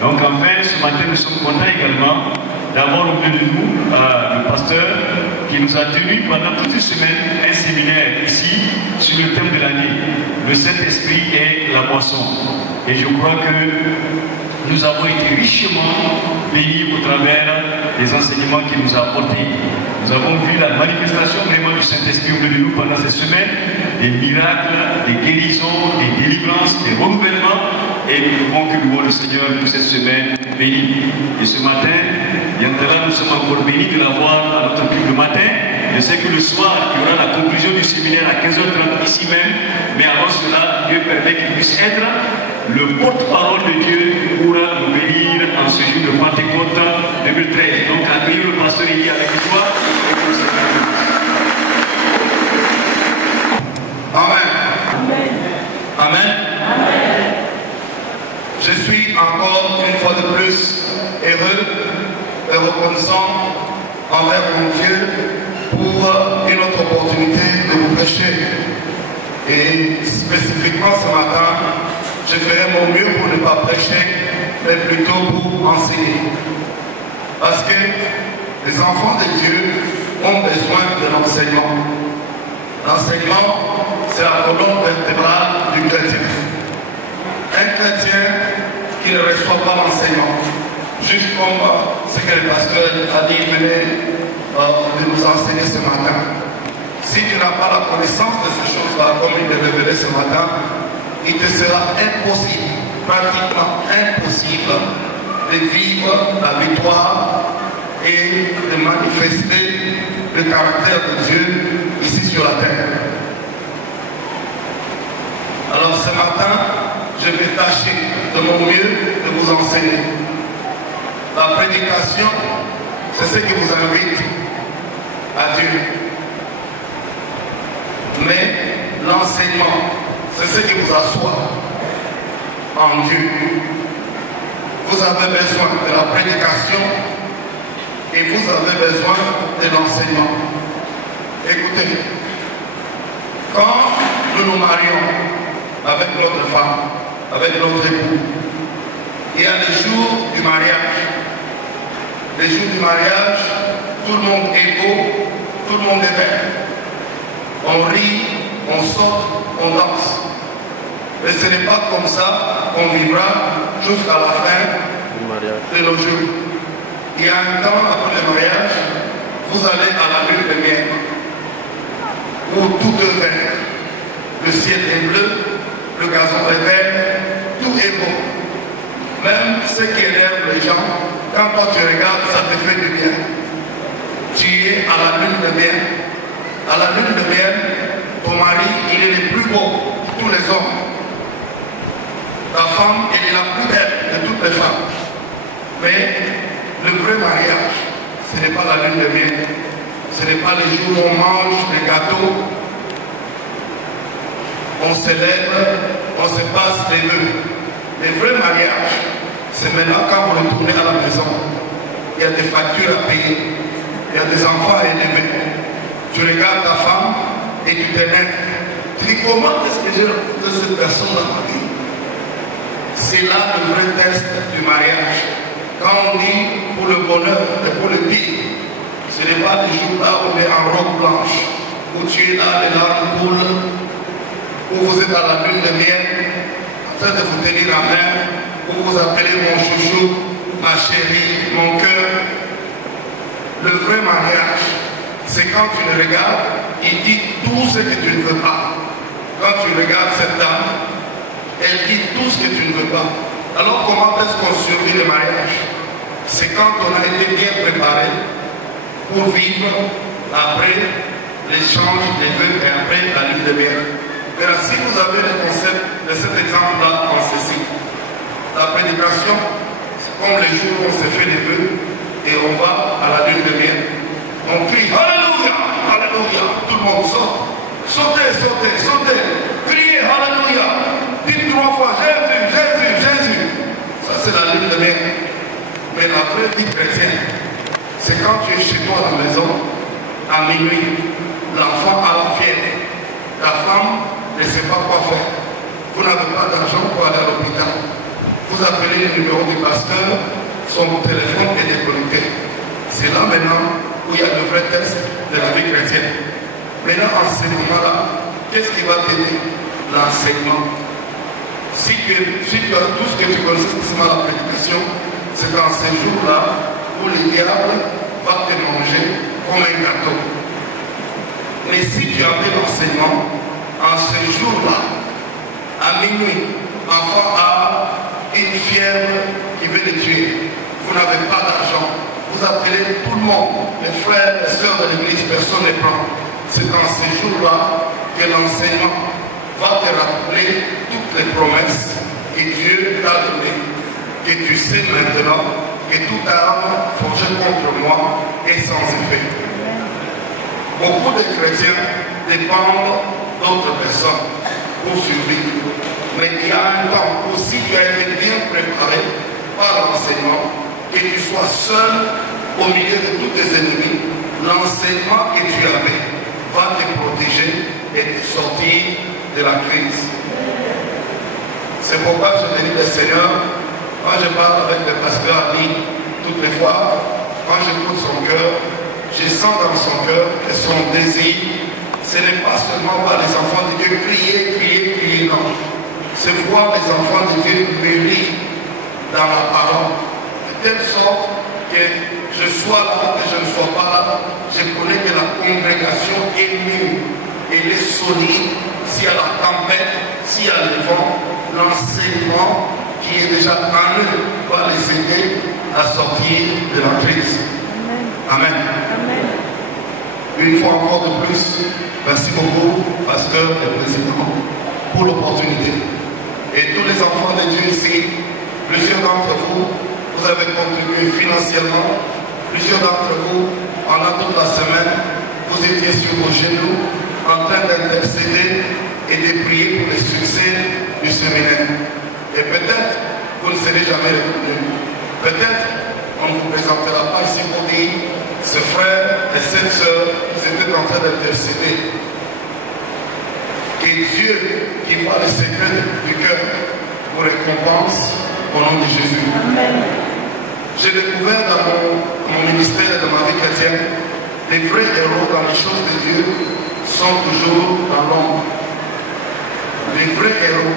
Donc enfin, ce matin, nous sommes contents également d'avoir au milieu de nous le pasteur qui nous a tenu pendant toute une semaine un séminaire ici sur le thème de l'année, le Saint-Esprit et la boisson. Et je crois que nous avons été richement bénis au travers des enseignements qu'il nous a apportés. Nous avons vu la manifestation vraiment du Saint-Esprit au milieu de nous pendant ces semaines, des miracles, des guérisons, des délivrances, des renouvellements. Et nous pouvons que louer le Seigneur pour cette semaine bénie. Et ce matin, Yantala, nous sommes encore bénis de l'avoir à notre culte le matin. Je sais que le soir, il y aura la conclusion du séminaire à 15h30 ici même. Mais avant cela, Dieu permet qu'il puisse être le porte-parole de Dieu pour nous bénir en ce jour de Pentecôte 2013. Donc, accueillir le pasteur Élie avec joie et pour le Amen. Amen. Amen. Je suis encore une fois de plus heureux et reconnaissant envers mon Dieu pour une autre opportunité de vous prêcher. Et spécifiquement ce matin, je ferai mon mieux pour ne pas prêcher, mais plutôt pour enseigner. Parce que les enfants de Dieu ont besoin de l'enseignement. L'enseignement, c'est la colonne vertébrale du chrétien. Un chrétien qui ne reçoit pas l'enseignement, juste comme ce que le pasteur a dit, venait de nous enseigner ce matin. Si tu n'as pas la connaissance de ces choses-là, comme il est révélé ce matin, il te sera impossible, pratiquement impossible, de vivre la victoire et de manifester le caractère de Dieu ici sur la terre. Alors ce matin, je vais tâcher de mon mieux de vous enseigner. La prédication, c'est ce qui vous invite à Dieu. Mais l'enseignement, c'est ce qui vous assoit en Dieu. Vous avez besoin de la prédication et vous avez besoin de l'enseignement. Écoutez, quand nous nous marions avec notre femme, avec notre époux, il y a les jours du mariage. Les jours du mariage, tout le monde est beau, tout le monde est belle. On rit, on saute, on danse. Mais ce n'est pas comme ça qu'on vivra jusqu'à la fin de nos jours. Il y a un temps après le mariage, vous allez à la lune de miel, où tout est vert. Le ciel est bleu, le gazon est vert, tout est beau. Même ce qui énerve les gens, quand toi tu regardes, ça te fait du bien. Tu es à la lune de miel. À la lune de miel, ton mari, il est le plus beau de tous les hommes. Ta femme, elle est la plus belle de toutes les femmes. Mais le vrai mariage, ce n'est pas la lune de miel. Ce n'est pas les jours où on mange des gâteaux, on célèbre, on se passe les vœux. Le vrai mariage, c'est maintenant quand vous retournez à la maison. Il y a des factures à payer, il y a des enfants à élever. Tu regardes ta femme et tu t'énerves. Tu dis comment est-ce que j'ai rencontré cette personne dans ma vie? C'est là le vrai test du mariage. Quand on dit pour le bonheur et pour le pire, ce n'est pas le jour là où on est en robe blanche, où tu es là, les larmes coulent, où vous êtes à la lune de miel, en train de vous tenir la main, où vous appelez mon chouchou, ma chérie, mon cœur. Le vrai mariage, c'est quand tu le regardes, il dit tout ce que tu ne veux pas. Quand tu regardes cette dame, elle dit tout ce que tu ne veux pas. Alors comment est-ce qu'on survit le mariage? C'est quand on a été bien préparé pour vivre après l'échange des vœux et après la lune de miel. Mais si vous avez le concept de cet exemple-là en ceci, la prédication, c'est comme les jours où on se fait les vœux et on va à la lune de miel. On crie Alléluia, Alléluia, tout le monde saute. Sautez, sautez, sautez, criez Alléluia. Dites 3 fois Jésus, Jésus, Jésus. Ça c'est la lune de miel. Mais la vraie vie chrétienne, c'est quand tu es chez toi à la maison, à minuit, l'enfant a la fièvre, la femme ne sait pas quoi faire. Vous n'avez pas d'argent pour aller à l'hôpital. vous appelez le numéro du pasteur, son téléphone est déconnecté. C'est là maintenant où il y a le vrai test de la vie chrétienne. Maintenant, en ce moment-là, qu'est-ce qui va t'aider? L'enseignement. Si tu as tout ce que tu connais, c'est la prédication, c'est dans ces jours-là où le diable va te manger comme un gâteau. Mais si tu avais l'enseignement, en ce jour-là, à minuit, l'enfant a une fièvre qui veut le tuer. Vous n'avez pas d'argent. Vous appelez tout le monde, les frères, les sœurs de l'église, personne ne prend. C'est dans ces jours-là que l'enseignement va te rappeler toutes les promesses que Dieu t'a données, que tu sais maintenant que toute arme forgée contre moi est sans effet. Beaucoup de chrétiens dépendent d'autres personnes pour survivre. Mais il y a un temps où si tu as été bien préparé par l'enseignement, que tu sois seul au milieu de tous tes ennemis, l'enseignement que tu avais va te protéger et te sortir de la crise. C'est pourquoi je te dis le Seigneur, quand je parle avec le pasteur Ali, toutes les fois, quand j'écoute son cœur, je sens dans son cœur que son désir, ce n'est pas seulement voir les enfants de Dieu crier, crier, crier, non. C'est voir les enfants de Dieu mûrir dans la parole, de telle sorte que je sois là, que je ne sois pas là, je connais que la congrégation est mûre, elle est solide. S'il y a la tempête, s'il y a le vent, l'enseignement qui est déjà en eux va les aider à sortir de la crise. Amen. Amen. Une fois encore de plus, merci beaucoup, pasteur et président, pour l'opportunité. Et tous les enfants de Dieu ici, plusieurs d'entre vous, vous avez contribué financièrement. Plusieurs d'entre vous, pendant toute la semaine, vous étiez sur vos genoux en train d'intercéder et de prier pour le succès du séminaire. Et peut-être vous ne serez jamais reconnus. Peut-être on ne vous présentera pas ici pour dire ce frère et cette sœur, vous étaient en train d'intercéder. Que Dieu, qui voit le secret du cœur, vous récompense au nom de Jésus. Amen. J'ai découvert dans mon ministère et dans ma vie chrétienne, les vrais héros dans les choses de Dieu sont toujours dans l'ombre. Les vrais héros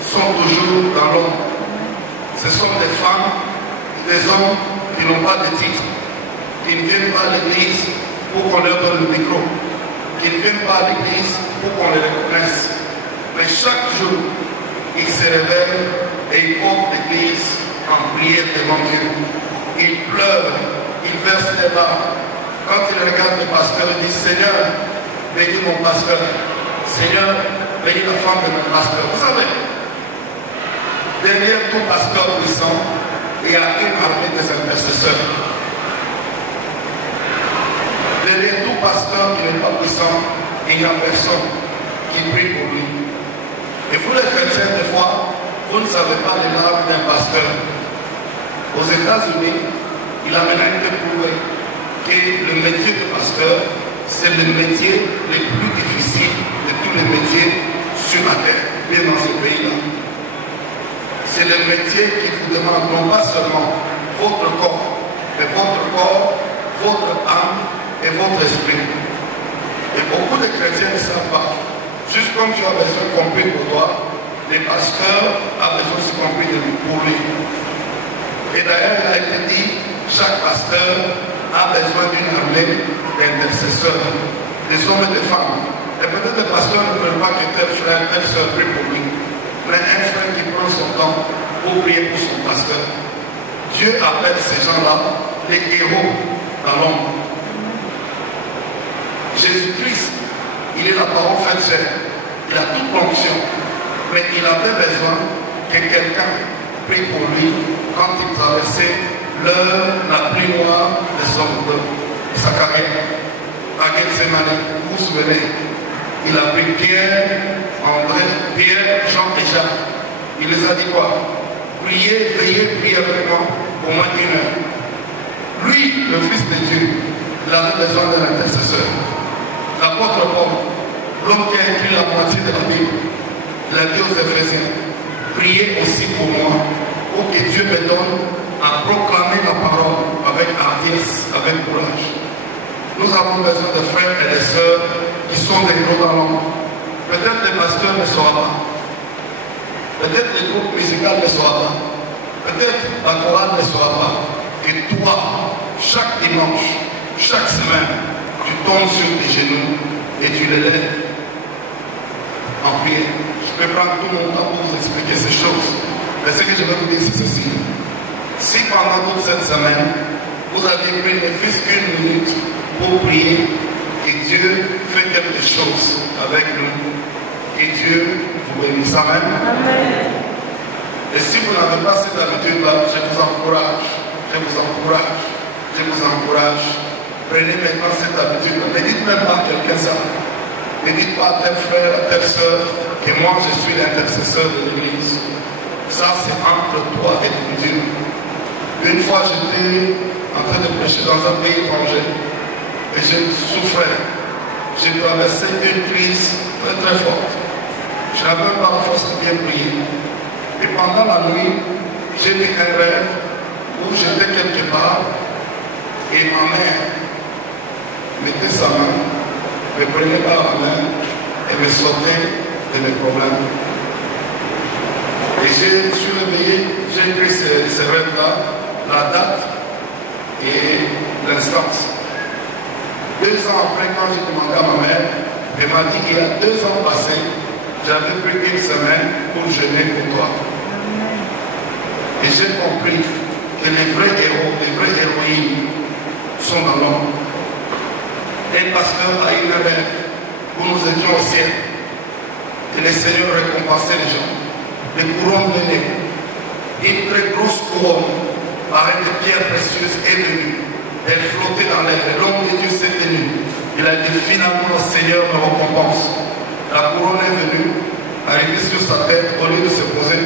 sont toujours dans l'ombre. Ce sont des femmes, des hommes qui n'ont pas de titre, qui ne viennent pas à l'église pour qu'on leur donne le micro, qui ne viennent pas à l'église pour qu'on les reconnaisse. Mais chaque jour, ils se réveillent et ils portent l'église en prière devant Dieu. Ils pleurent, ils versent les larmes. Quand ils regardent le pasteur, ils disent Seigneur, bénis mon pasteur. Seigneur, bénis la femme de mon pasteur. Vous savez, derrière tout pasteur puissant, il y a une armée des intercesseurs. Derrière tout pasteur qui n'est pas puissant, il n'y a personne qui prie pour lui. Et vous les chrétiens, des fois, vous ne savez pas les larmes d'un pasteur. Aux États-Unis, il a maintenant été prouvé que le métier de pasteur, c'est le métier le plus difficile de tous les métiers sur la terre, bien dans ce pays-là. C'est le métier qui vous demande non pas seulement votre corps, mais votre corps, votre âme et votre esprit. Et beaucoup de chrétiens ne savent pas. Juste comme tu as besoin de compris pour toi, les pasteurs ont besoin de se comprendre pour lui. Et d'ailleurs, il a été dit, chaque pasteur a besoin d'une armée d'intercesseurs, des hommes et des femmes. Et peut-être les pasteurs ne veulent pas que tel frère, telle soeur prie pour lui. Mais un frère qui prend son temps pour prier pour son pasteur. Dieu appelle ces gens-là les héros dans l'ombre. Jésus-Christ, il est la parole faite chair. Il a toute l'onction. Mais il avait besoin que quelqu'un prie pour lui quand il traversait l'heure la plus noire de sa carrière. À Gethsemane, vous vous souvenez, il a pris Pierre, André, Pierre, Jean et Jacques. Il les a dit quoi? Priez, veillez, priez avec moi au moins 1 heure. Lui, le Fils de Dieu, il avait besoin d'un intercesseur. L'apôtre Paul, l'homme qui a écrit la moitié de la Bible, il a dit aux Éphésiens, priez aussi pour moi, pour que Dieu me donne à proclamer la parole avec hardiesse, avec courage. Nous avons besoin de frères et de sœurs qui sont des gros dans l'ombre. Peut-être les pasteurs ne sauront pas. Peut-être les groupes musicaux ne sauront pas. Peut-être la chorale ne saura pas. Et toi, chaque dimanche, chaque semaine, tu tombes sur tes genoux et tu les lèves en prière. Je peux prendre tout mon temps pour vous expliquer ces choses. Mais ce que je vais vous dire, c'est ceci. Si pendant toute cette semaine, vous avez pris ne fût-ce qu'une minute pour prier, et Dieu fait quelque chose avec nous, et Dieu vous bénisse. Amen. Amen. Et si vous n'avez pas cette habitude-là, je vous encourage, je vous encourage, je vous encourage. Prenez maintenant cette habitude-là. Ne dites même pas à quelqu'un ça. Ne dites pas à tel frère, à telle soeur, que moi je suis l'intercesseur de l'Église. Ça, c'est entre toi et Dieu. Une fois, j'étais en train de prêcher dans un pays étranger et je souffrais. J'ai traversé une crise très très forte. Je n'avais même pas la force de bien prier. Et pendant la nuit, j'ai vu un rêve où j'étais quelque part et ma mère mettait sa main, me prenait par la main et me sortait de mes problèmes. Et je me suis réveillé, j'ai pris ce rêve-là, la date et l'instance. 2 ans après, quand j'ai demandé à ma mère, elle m'a dit qu'il y a 2 ans passés, j'avais pris une semaine pour jeûner pour toi. Et j'ai compris que les vrais héros, les vraies héroïnes sont dans l'ombre. Un pasteur a eu un rêve où nous étions au ciel. Et le Seigneur récompensait les gens. Les couronnes venaient. Une très grosse couronne, avec des pierres précieuses, est venue. Elle flottait dans l'air. Et l'homme de Dieu s'est tenu. Il a dit finalement, le Seigneur me récompense. La couronne est venue, arrivée sur sa tête, au lieu de se poser,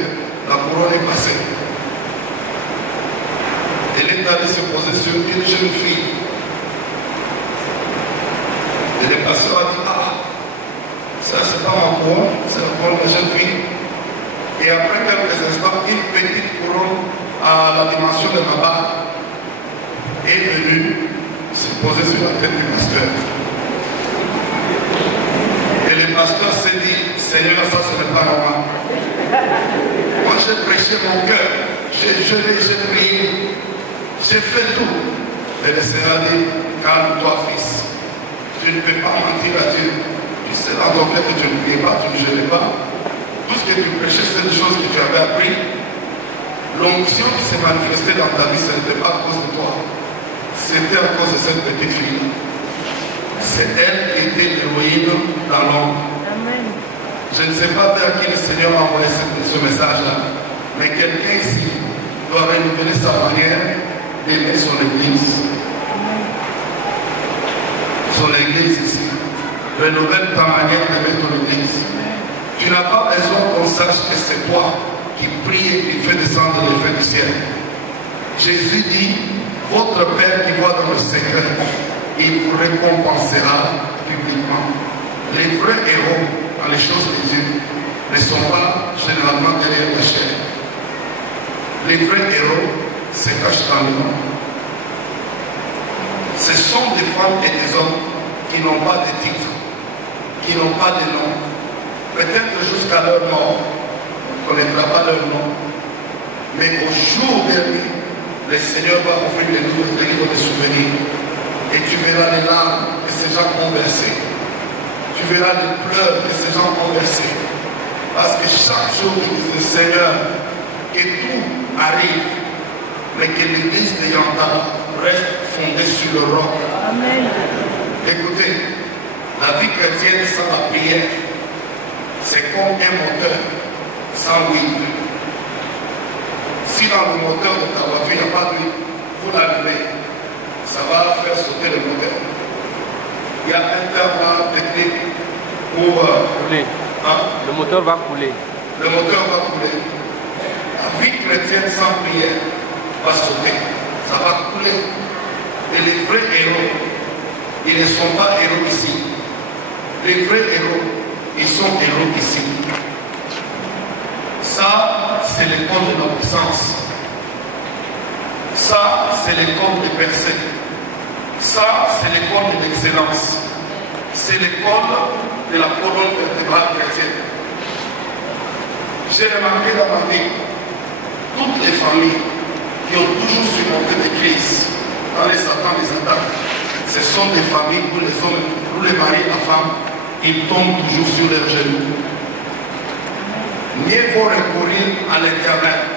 la couronne est passée. Elle est allée se poser sur une jeune fille. Et le pasteur a dit, ah, ça c'est pas ma couronne, c'est la couronne de la jeune fille. Et après quelques instants, une petite couronne à la dimension de ma barbe est venue se poser sur la tête du pasteur. Et le pasteur s'est dit, Seigneur, ça ce n'est pas normal. Moi j'ai prêché mon cœur, j'ai jeûné, j'ai prié, j'ai fait tout. Et le Seigneur a dit, calme-toi fils. Tu ne peux pas mentir à Dieu. Tu sais dans ton cœur que tu ne priais pas, tu ne jeûnais pas. Tout ce que tu prêchais, c'est des choses que tu avais appris. L'onction qui s'est manifestée dans ta vie, ce n'était pas à cause de toi. C'était à cause de cette petite fille. C'est elle qui était l'héroïne dans l'ombre. Je ne sais pas vers qui le Seigneur a envoyé ce message-là, mais quelqu'un ici doit renouveler sa manière d'aimer son Église. Son Église ici. Renouvelle ta manière d'aimer ton Église. Tu n'as pas besoin qu'on sache que c'est toi qui prie et qui fait descendre les feux du ciel. Jésus dit, votre Père qui voit dans le secret, il vous récompensera publiquement. Les vrais héros dans les choses de Dieu ne sont pas généralement derrière la chair. Les vrais héros se cachent dans le monde. Ce sont des femmes et des hommes qui n'ont pas de titre, qui n'ont pas de nom. Peut-être jusqu'à leur mort, on ne connaîtra pas leur nom. Mais au jour dernier, le Seigneur va ouvrir des livres de souvenirs. Et tu verras les larmes que ces gens ont versées. Tu verras les pleurs que ces gens ont versées. Parce que chaque jour, ils disent le Seigneur, que tout arrive, mais que l'église de Yantala reste fondée sur le roc. Amen. Écoutez, la vie chrétienne sans la prière, c'est comme un moteur sans huile. Si dans le moteur de ta voiture, il n'y a pas d'huile, vous l'allumez, ça va faire sauter le moteur. Il y a un terme là technique pour couler. Le moteur va couler. Le moteur va couler. La vie chrétienne sans prière va sauter. Ça va couler. Et les vrais héros, ils ne sont pas héros ici. Les vrais héros, ils sont héros ici. Ça, c'est l'école de la puissance. Ça, c'est l'école de percée. Ça, c'est l'école de l'excellence. C'est l'école de la colonne vertébrale chrétienne. J'ai remarqué dans ma vie, toutes les familles qui ont toujours surmonté des crises, dans les attentes, les attaques, ce sont des familles où les hommes, où les maris et la femme, ils tombent toujours sur leurs genoux. Mieux vaut recourir à l'Éternel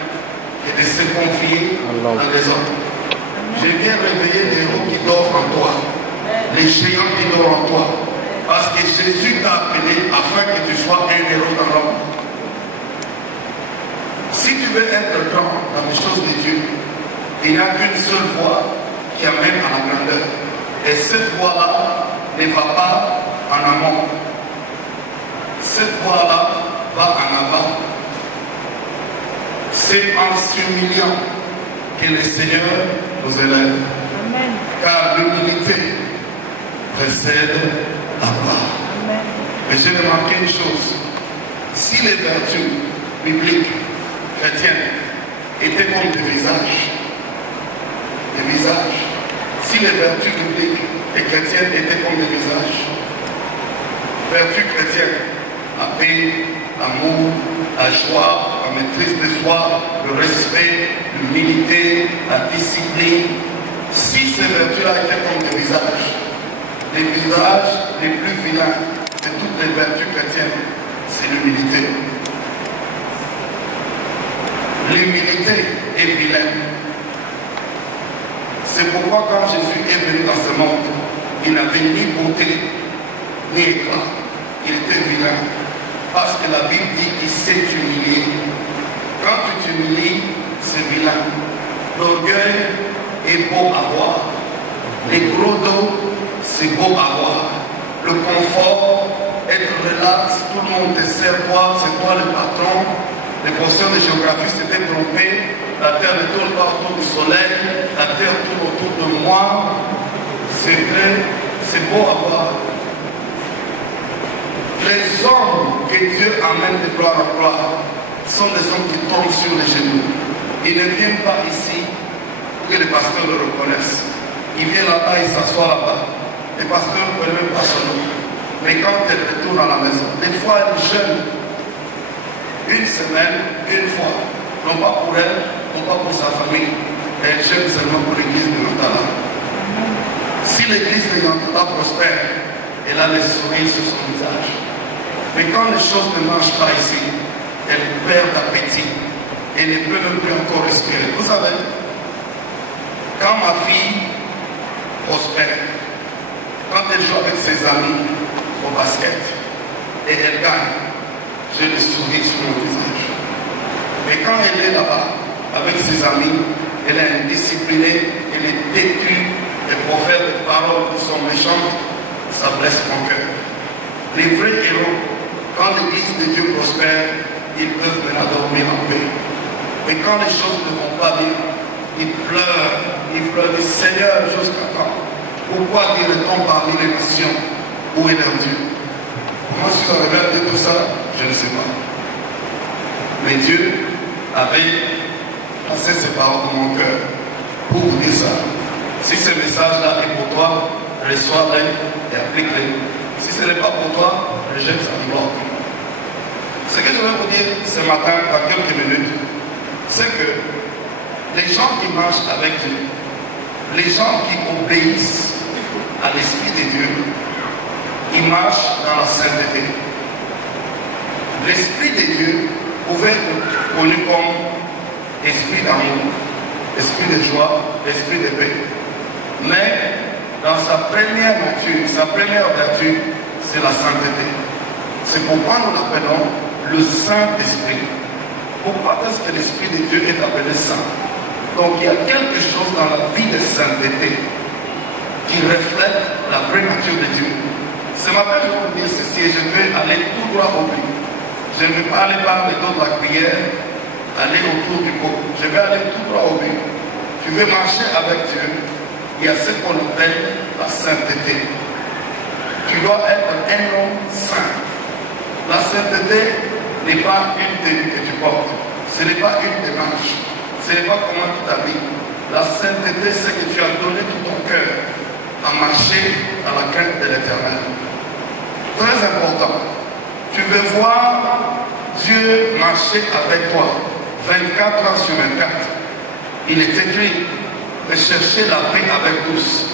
que de se confier dans les hommes. Je viens réveiller les héros qui dorment en toi, les géants qui dorment en toi, parce que Jésus t'a appelé afin que tu sois un héros dans l'homme. Si tu veux être grand dans les choses de Dieu, il n'y a qu'une seule voie qui amène à la grandeur. Et cette voie-là ne va pas en amont. Cette voie-là va en avant. C'est en s'humiliant que le Seigneur nous élève. Amen. Car l'humilité précède la gloire. Mais j'ai remarqué une chose. Si les vertus bibliques chrétiennes étaient comme des visages, si les vertus bibliques et chrétiennes étaient comme des visages, vertus chrétiennes, la paix, l'amour, la joie, la maîtrise de soi, le respect, l'humilité, la discipline, si ces vertus-là étaient comme des visages les plus vilains de toutes les vertus chrétiennes, c'est l'humilité. L'humilité est vilaine. C'est pourquoi quand Jésus est venu dans ce monde, il n'avait ni beauté, ni éclat. Il était vilain. Parce que la Bible dit qu'il s'est humilié. Quand tu t'humilies, c'est vilain. L'orgueil est beau à voir. Les gros dos, c'est beau à voir. Le confort, être relax, tout le monde te sert quoi, c'est toi le patron. Les professeurs de géographie s'étaient trompés. La terre ne tourne pas autour du soleil, la terre tourne autour de moi. C'est vrai, c'est beau à voir. Les hommes que Dieu amène de gloire en gloire sont des hommes qui tombent sur les genoux. Ils ne viennent pas ici pour que les pasteurs le reconnaissent. Ils viennent là-bas, ils s'assoient là-bas. Les pasteurs ne connaissent même pas son nom. Mais quand ils retournent à la maison, des fois elles jeûnent une semaine, une fois. Non pas pour elle, non pas pour sa famille. Elle jeûne seulement pour l'église de Nantala. Si l'église de Nantala prospère, elle a les sourires sur son visage. Mais quand les choses ne marchent pas ici, elle perd d'appétit. Elle ne peut même plus encore respirer. Vous savez, quand ma fille prospère, quand elle joue avec ses amis au basket et elle gagne, j'ai le sourire sur mon visage. Mais quand elle est là-bas avec ses amis, elle est indisciplinée, elle est têtue, elle profère des paroles qui sont méchantes, ça blesse mon cœur. Les vrais héros, quand l'église de Dieu prospère, ils peuvent maintenant dormir en paix. Mais quand les choses ne vont pas bien, ils pleurent, disent Seigneur, jusqu'à quand? Pourquoi dirait-on parmi les nations? Où est leur Dieu? Moi, si je regarde tout ça, je ne sais pas. Mais Dieu avait passé ses paroles dans mon cœur pour vous dire ça. Si ce message-là est pour toi, reçois-les et applique-les. Si ce n'est pas pour toi, rejette sa mort. Ce que je vais vous dire ce matin, dans quelques minutes, c'est que les gens qui marchent avec Dieu, les gens qui obéissent à l'Esprit de Dieu, ils marchent dans la sainteté. L'Esprit de Dieu pouvait être connu comme esprit d'amour, esprit de joie, esprit de paix. Mais dans sa première nature, sa première vertu, c'est la sainteté. C'est pourquoi nous l'appelons le Saint-Esprit. Pourquoi est-ce que l'Esprit de Dieu est appelé Saint? Donc il y a quelque chose dans la vie de sainteté qui reflète la vraie nature de Dieu. Ce matin, je vais vous dire ceci et je vais aller tout droit au but. Je ne vais pas aller par le dos de la cuillère, aller autour du pot. Je vais aller tout droit au but. Tu veux marcher avec Dieu, il y a ce qu'on appelle la sainteté. Tu dois être un homme saint. La sainteté n'est pas une tenue que tu portes. Ce n'est pas une démarche. Ce n'est pas comment tu t'habilles. La sainteté vérité, c'est que tu as donné tout ton cœur à marcher dans la crainte de l'Éternel. Très important. Tu veux voir Dieu marcher avec toi 24 heures sur 24. Il est écrit de chercher la paix avec tous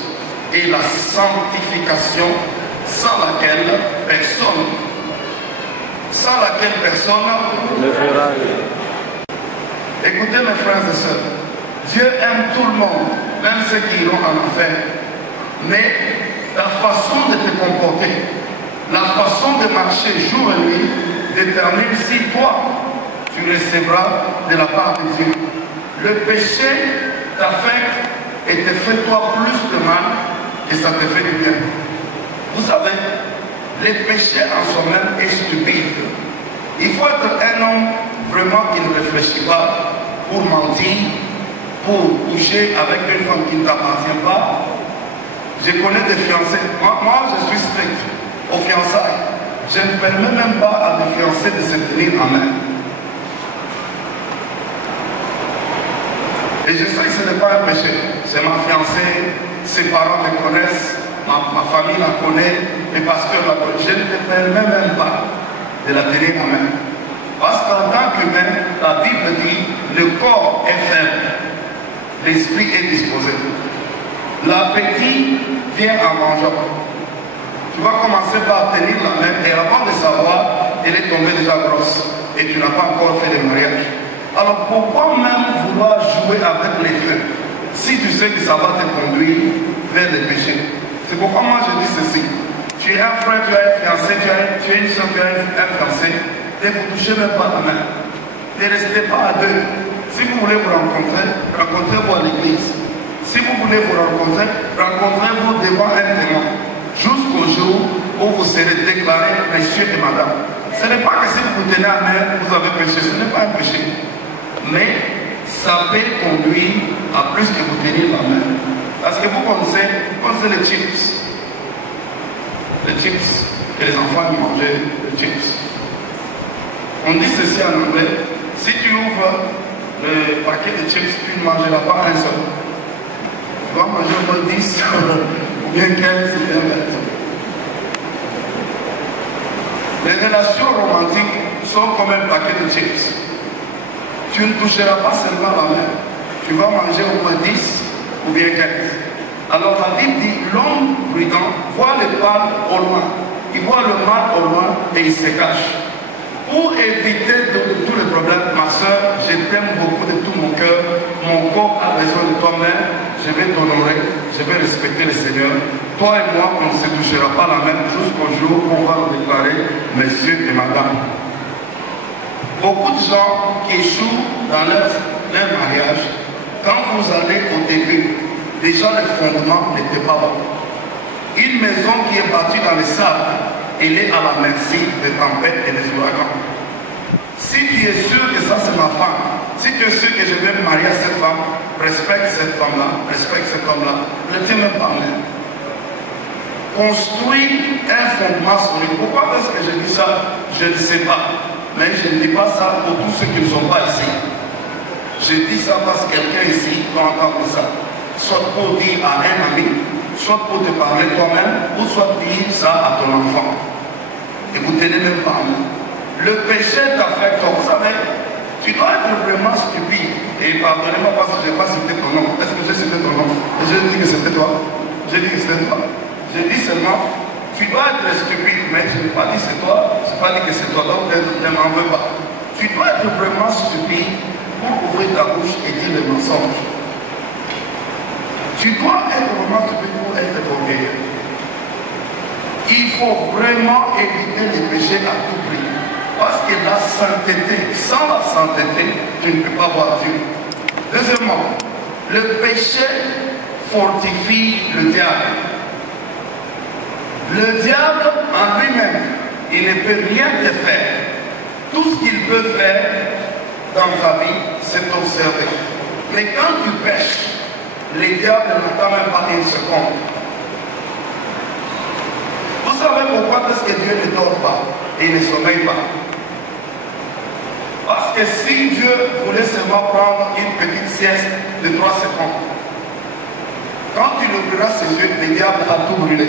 et la sanctification sans laquelle personne ne fera. Écoutez mes frères et sœurs, Dieu aime tout le monde, même ceux qui iront en enfer. Mais la façon de te comporter, la façon de marcher jour et nuit détermine si toi, tu recevras de la part de Dieu. Le péché t'affecte et te fait toi plus de mal que ça te fait du bien. Vous savez, le péché en soi-même est stupide. Il faut être un homme vraiment qui ne réfléchit pas pour mentir, pour coucher avec une femme qui ne t'appartient pas. Je connais des fiancés. Moi, je suis strict aux fiançailles. Je ne permets même pas à des fiancés de se tenir en main. Et je sais que ce n'est pas un péché. C'est ma fiancée, ses parents me connaissent, ma famille la connaît, les pasteurs la connaissent. Je ne te permets même pas de la tenir en main. Parce qu'en tant qu'humain, la Bible dit, le corps est faible, l'esprit est disposé. L'appétit vient en mangeant. Tu vas commencer par tenir la main et avant de savoir, elle est tombée déjà grosse et tu n'as pas encore fait le mariage. Alors pourquoi même vouloir jouer avec les feux si tu sais que ça va te conduire vers le péché? C'est pourquoi moi je dis ceci. Tu es un frère, tu as un fiancé, tu es une soeur, tu as un fiancé, et vous ne touchez même pas la main. Ne restez pas à deux. Si vous voulez vous rencontrer, rencontrez-vous à l'église. Si vous voulez vous rencontrer, rencontrez-vous devant un témoin. Jusqu'au jour où vous serez déclarés messieurs et madame. Ce n'est pas que si vous vous tenez à main, vous avez péché. Ce n'est pas un péché. Mais ça peut conduire à plus que vous tenir la main. Parce que vous connaissez les chips. Les chips que les enfants mangeaient, les chips. On dit ceci en anglais. Si tu ouvres le paquet de chips, tu ne mangeras pas un seul. Tu vas manger au moins 10 ou bien 15 ou bien 20. Les relations romantiques sont comme un paquet de chips. Tu ne toucheras pas seulement la main. Tu vas manger au moins 10 ou bien 15. Alors la Bible dit, l'homme prudent voit le mal au loin. Il voit le mal au loin et il se cache. Pour éviter tous les problèmes, ma soeur, je t'aime beaucoup de tout mon cœur. Mon corps a besoin de toi-même. Je vais t'honorer, je vais respecter le Seigneur. Toi et moi, on ne se touchera pas la main jusqu'au jour où on va nous déclarer messieurs et madame. Beaucoup de gens qui échouent dans leur mariage, quand vous allez au début, déjà le fondement n'était pas bon. Une maison qui est bâtie dans le sable, elle est à la merci des tempêtes et des ouragans. Si tu es sûr que ça c'est ma femme, si tu es sûr que je vais me marier à cette femme, respecte cette femme-là, respecte cet homme-là, ne tiens même pas main. Construis un fondement solide. Pourquoi est-ce que je dis ça? Je ne sais pas. Mais je ne dis pas ça pour tous ceux qui ne sont pas ici. Je dis ça parce que quelqu'un ici doit entendre ça. Soit pour dire à un ami, soit pour te parler toi-même, ou soit dire ça à ton enfant. Et vous tenez même pas en main. Le péché t'affecte, vous savez, tu dois être vraiment stupide. Et pardonnez-moi parce que je n'ai pas cité ton nom. Est-ce que j'ai cité ton nom? J'ai dit que c'était toi. J'ai dit que c'était toi. J'ai dit seulement, tu dois être stupide, mais je n'ai pas dit c'est toi. Je n'ai pas dit que c'est toi, donc ne m'en veux pas. Tu dois être vraiment stupide pour ouvrir ta bouche et dire les mensonges. Tu dois être vraiment stupide pour être orgueilleux. Il faut vraiment éviter les péchés à tout prix. Parce que la sainteté, sans la sainteté, tu ne peux pas voir Dieu. Deuxièmement, le péché fortifie le diable. Le diable en lui-même, il ne peut rien te faire. Tout ce qu'il peut faire dans ta vie, c'est t'observer. Mais quand tu pêches, les diables n'attendent même pas une seconde. Vous savez pourquoi est-ce que Dieu ne dort pas et ne sommeille pas? Parce que si Dieu voulait seulement prendre une petite sieste de 3 secondes, Quand il ouvriras ses yeux, le diable a tout brûlé.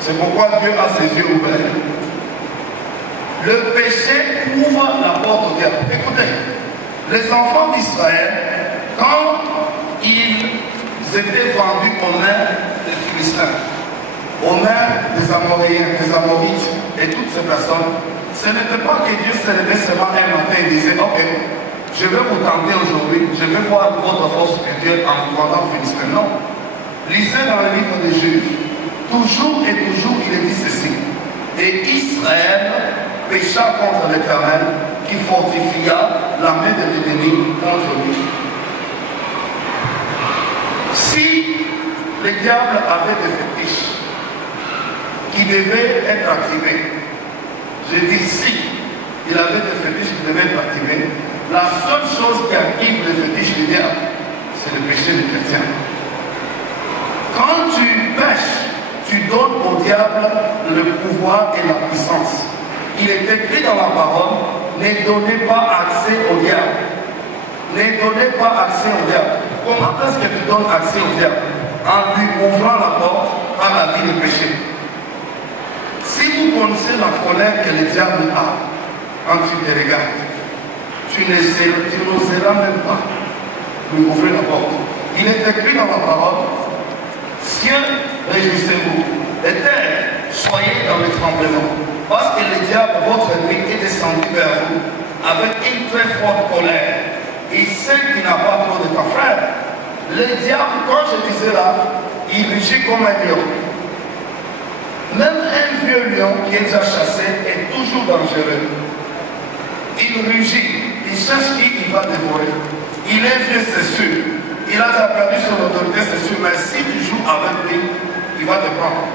C'est pourquoi Dieu a ses yeux ouverts. Le péché ouvre la porte au diable. Écoutez, les enfants d'Israël, quand ils étaient vendus aux mains des Philistins, aux mains des Amoréens, des Amorites et toutes ces personnes, ce n'était pas que Dieu se levait seulement un matin et disait, ok, je vais vous tenter aujourd'hui, je vais voir votre force spirituelle en vous vendant Philistin. Non. Lisez dans le livre des Juges, toujours et toujours il est dit ceci. Et Israël pécha contre l'Éternel qui fortifia la main de l'ennemi contre lui. Si le diable avait des fétiches qui devaient être activés, je dis si il avait des fétiches qui devaient être activés, la seule chose qui active les fétiches du diable, c'est le péché du chrétien. Quand tu pêches, tu donnes au diable le pouvoir et la puissance. Il est écrit dans la parole, ne donnez pas accès au diable. Ne donnez pas accès au diable. Comment est-ce que tu donnes accès au diable? En lui ouvrant la porte par la vie du péché. Si vous connaissez la colère que le diable a quand tu te regardes, tu n'oseras même pas lui ouvrir la porte. Il est écrit dans la parole, ciel, réjouissez-vous, et terre, soyez dans le tremblement. Parce que le diable, votre ennemi, est descendu vers vous avec une très forte colère. Il sait qu'il n'a pas trop de ton frère. Le diable, quand je disais là, il rugit comme un lion. Même un vieux lion qui est déjà chassé est toujours dangereux. Il rugit, il cherche qui il va dévorer. Il est vieux, c'est sûr. Il a déjà perdu son autorité, c'est sûr. Mais si tu joues avec lui, il va te prendre.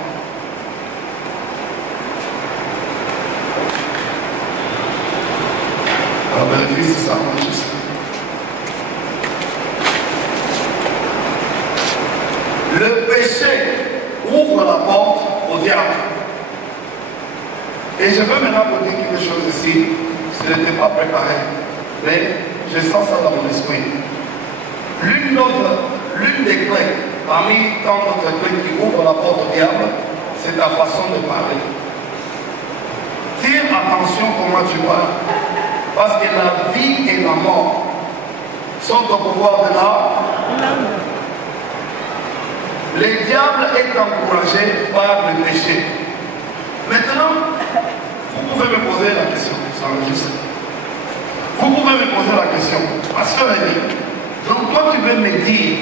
On va vérifier si ça enregistre. Le péché ouvre la porte au diable. Et je veux maintenant vous dire quelque chose ici. Ce n'était pas préparé. Mais je sens ça dans mon esprit. L'une des clés, parmi tant d'autres clés qui ouvrent la porte au diable, c'est ta façon de parler. Tire attention comment tu parles. Parce que la vie et la mort sont au pouvoir de la langue. Le diable est encouragé par le péché. Maintenant, vous pouvez me poser la question. Vous pouvez me poser la question. Pasteur Elie, donc toi tu veux me dire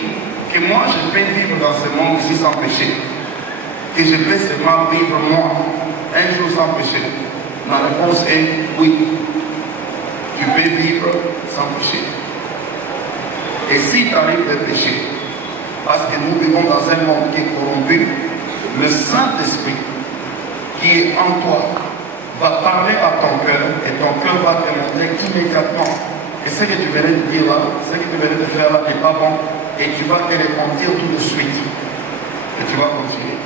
que moi je peux vivre dans ce monde ici sans péché? Que je peux seulement vivre moi un jour sans péché? Ma réponse est oui. Tu peux vivre sans péché. Et si tu arrives de pécher, parce que nous vivons dans un monde qui est corrompu, le Saint-Esprit qui est en toi va parler à ton cœur et ton cœur va te montrer immédiatement. Et ce que tu venais de dire là, ce que tu venais de faire là n'est pas bon et tu vas te repentir tout de suite. Et tu vas continuer.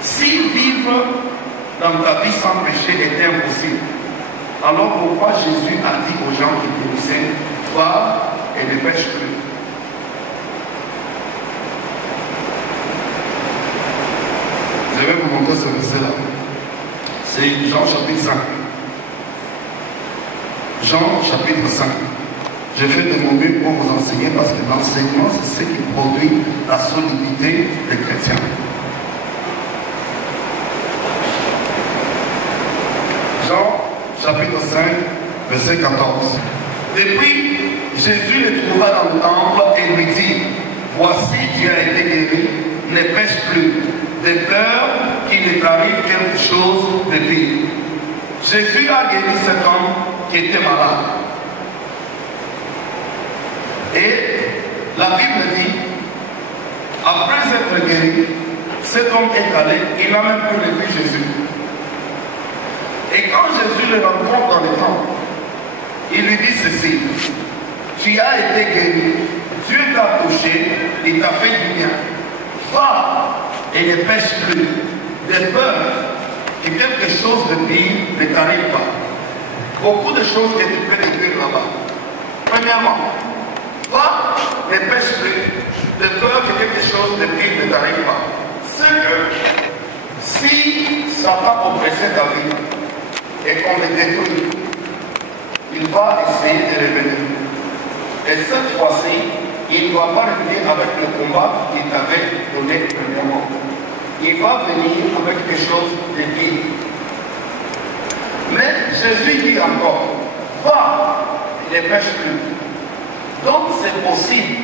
Si vivre dans ta vie sans péché était impossible, alors pourquoi Jésus a dit aux gens qui périssaient, va et ne pêche plus? Je vais vous montrer ce verset-là. C'est Jean chapitre 5. Jean chapitre 5. Je fais de mon mieux pour vous enseigner parce que l'enseignement, c'est ce qui produit la solidité des chrétiens. Jean chapitre 5, verset 14. Depuis, Jésus le trouva dans le temple et lui dit, voici tu as été guéri, ne pêche plus, de peur qu'il ne t'arrive quelque chose de pire. Jésus a guéri cet homme qui était malade. Et la Bible dit, après être guéri, cet homme est allé, il n'a même plus vu Jésus. Et quand Jésus le rencontre dans le temple, il lui dit ceci, tu as été guéri, Dieu t'a touché, il t'a fait du bien. Va et ne pêche plus, de peur que quelque chose de pire ne t'arrive pas. Beaucoup de choses que tu peux décrire là-bas. Premièrement, va ne pêche plus, de peur que quelque ne t'arrive pas, c'est que si Satan oppressait ta vie et qu'on le détruit, il va essayer de revenir. Et cette fois-ci, il ne doit pas revenir avec le combat qu'il t'avait donné premièrement. Il va venir avec quelque chose de pire. Mais Jésus dit encore, va, ne pêche plus. Donc c'est possible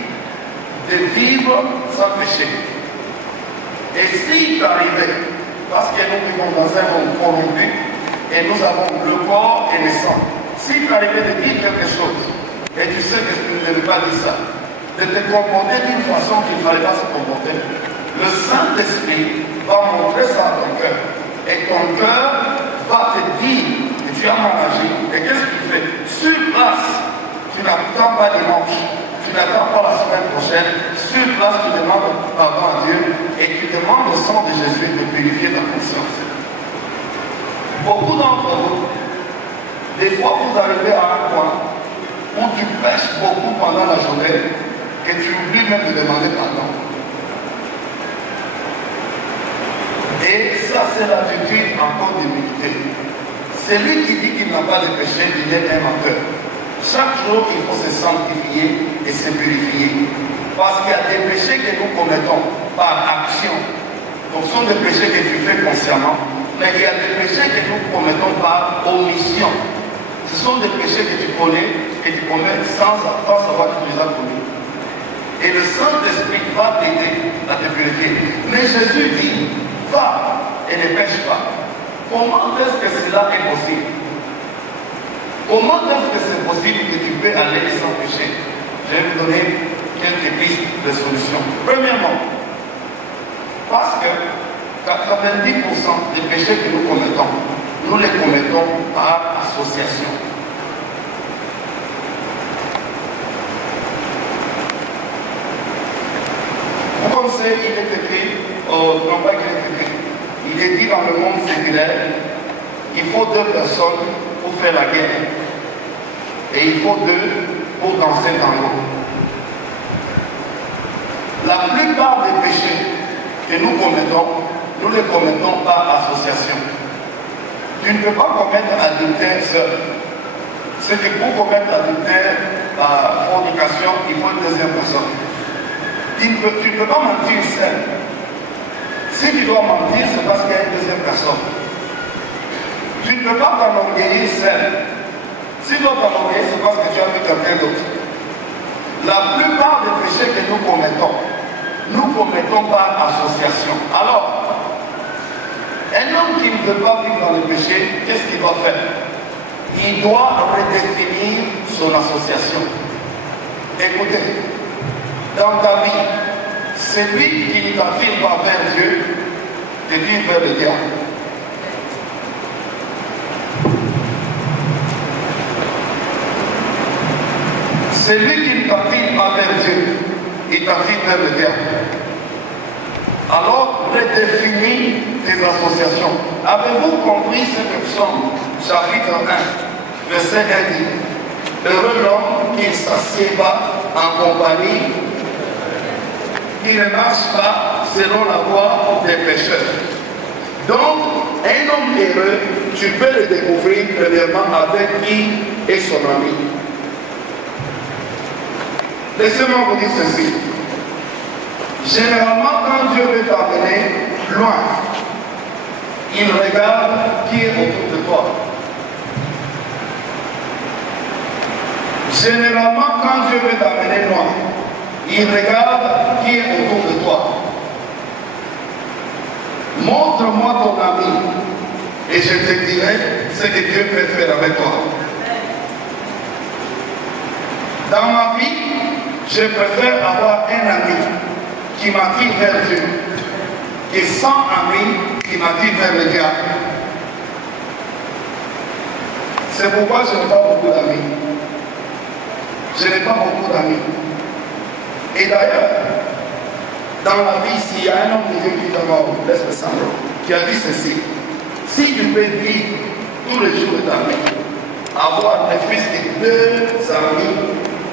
de vivre sans péché. Et s'il t'arrivait, parce que nous vivons dans un monde corrompu, et nous avons le corps et le sang, s'il t'arrivait de dire quelque chose, et tu sais que je ne devais pas dire ça, de te comporter d'une façon qu'il ne fallait pas se comporter, le Saint-Esprit va montrer ça à ton cœur. Et ton cœur va te dire que tu as mal agi. Et qu'est-ce que tu fais? Sur place, tu n'attends pas dimanche, tu n'attends pas la semaine prochaine. Sur place, tu demandes pardon à Dieu et tu demandes au sang de Jésus de purifier ta conscience. Beaucoup d'entre vous, des fois vous arrivez à un point où tu pêches beaucoup pendant la journée et tu oublies même de demander pardon. Et ça, c'est l'attitude encore d'humilité. Celui qui dit qu'il n'a pas de péché, il est un menteur. Chaque jour, il faut se sanctifier et se purifier. Parce qu'il y a des péchés que nous commettons par action. Donc, ce sont des péchés que tu fais consciemment. Mais il y a des péchés que nous commettons par omission. Ce sont des péchés que tu connais et tu commets sans savoir que tu les as commis. Et le Saint-Esprit va t'aider à te purifier. Mais Jésus dit, va et ne pêche pas. Comment est-ce que cela est possible? Comment est-ce que c'est possible que tu peux aller sans péché? Je vais vous donner quelques pistes de solution. Premièrement, parce que 90% des péchés que nous commettons, nous les commettons par association. Vous connaissez, il est écrit, non pas qu'il est écrit, il est dit dans le monde séculaire, il faut 2 personnes pour faire la guerre. Et il faut 2 pour danser dans l'eau. La plupart des péchés que nous commettons, nous les commettons par association. Tu ne peux pas commettre adultère seul. C'est que pour commettre adultère, la fornication, il faut une deuxième personne. Tu ne peux pas mentir seul. Si tu dois mentir, c'est parce qu'il y a une deuxième personne. Tu ne peux pas t'enorgueillir seul. Si tu dois t'enorgueillir, c'est parce que tu as vu quelqu'un d'autre. La plupart des péchés que nous commettons par association. Alors, un homme qui ne veut pas vivre dans le péché, qu'est-ce qu'il doit faire? Il doit redéfinir son association. Écoutez, dans ta vie, celui qui ne t'attire pas vers Dieu, te dit vers le diable. Celui qui ne t'attire pas vers Dieu, il t'attire vers le diable. Alors, redéfinis tes associations. Avez-vous compris ce psaume, chapitre 1, verset 1 dit, heureux l'homme qui ne s'assied pas en compagnie, qui ne marche pas selon la voie des pécheurs. Donc, un homme heureux, tu peux le découvrir premièrement avec qui est son ami. Laissez-moi vous dire ceci. Généralement, quand Dieu veut t'amener loin, il regarde qui est autour de toi. Généralement, quand Dieu veut t'amener loin, il regarde qui est autour de toi. Montre-moi ton ami et je te dirai ce que Dieu peut faire avec toi. Dans ma vie, je préfère avoir un ami qui m'attire vers Dieu et 100 amis qui m'attirent vers le diable. C'est pourquoi je n'ai pas beaucoup d'amis. Je n'ai pas beaucoup d'amis. Et d'ailleurs, dans la vie, s'il y a un homme de Dieu qui est mort, qui a dit ceci, si tu peux vivre tous les jours de ta vie, avoir ne fût-ce que 2 amis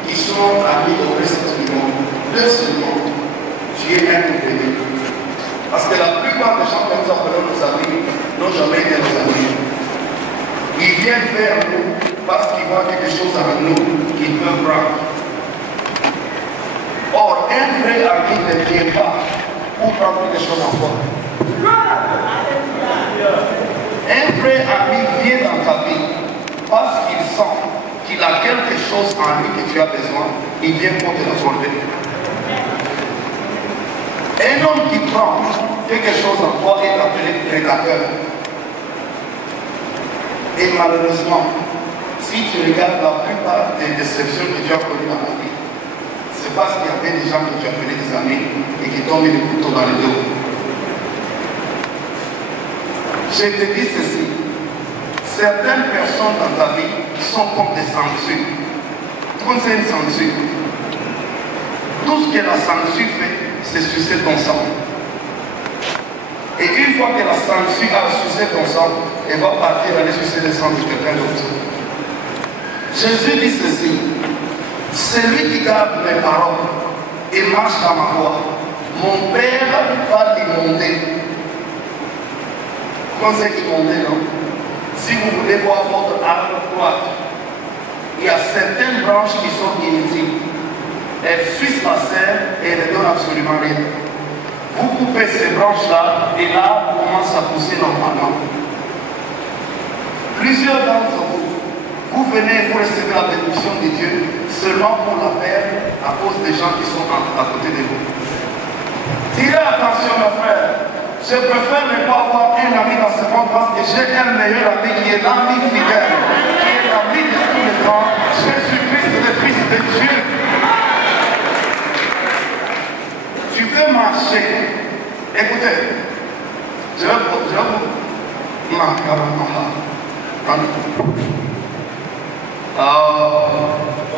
qui sont amis au reste du monde, 2 secondes, tu es un béni. Parce que la plupart des gens que nous appelons nos amis n'ont jamais été nos amis. Ils viennent vers nous parce qu'ils voient quelque chose en nous qu'ils peuvent prendre. Or, un vrai ami ne vient pas pour prendre quelque chose en toi. Un vrai ami vient dans ta vie parce qu'il sent qu'il a quelque chose en lui que tu as besoin, il vient pour te l'accorder. Un homme qui prend quelque chose en toi est appelé prédateur. Et malheureusement, si tu regardes la plupart des déceptions que tu as connues dans ta vie, c'est parce qu'il y avait des gens que tu as appelés des amis et qui t'ont mis le couteau dans le dos. Je te dis ceci, certaines personnes dans ta vie sont comme des sangsues. Comme c'est une sangsue. Tout ce que la sangsue fait, c'est sucer ton sang. Et une fois que la sangsue a sucé ton sang, elle va partir aller sucer le sang de quelqu'un d'autre. Jésus dit ceci, celui qui garde mes paroles et marche dans ma voie, mon Père va l'inonder. Comment c'est inonder, non? Si vous voulez voir votre arbre croître, il y a certaines branches qui sont inutiles. Elles sucent la serre et elles ne donnent absolument rien. Vous coupez ces branches-là et l'arbre commence à pousser normalement. Plusieurs d'entre vous, vous venez et vous recevez la bénédiction de Dieu seulement pour la perdre à cause des gens qui sont à côté de vous. Tirez attention, mes frères. Je préfère ne pas avoir un ami dans ce monde parce que j'ai un meilleur ami qui est l'ami fidèle, qui est l'ami de tous les temps, Jésus-Christ, le Fils de Dieu. Tu veux marcher. Écoutez, je vais vous...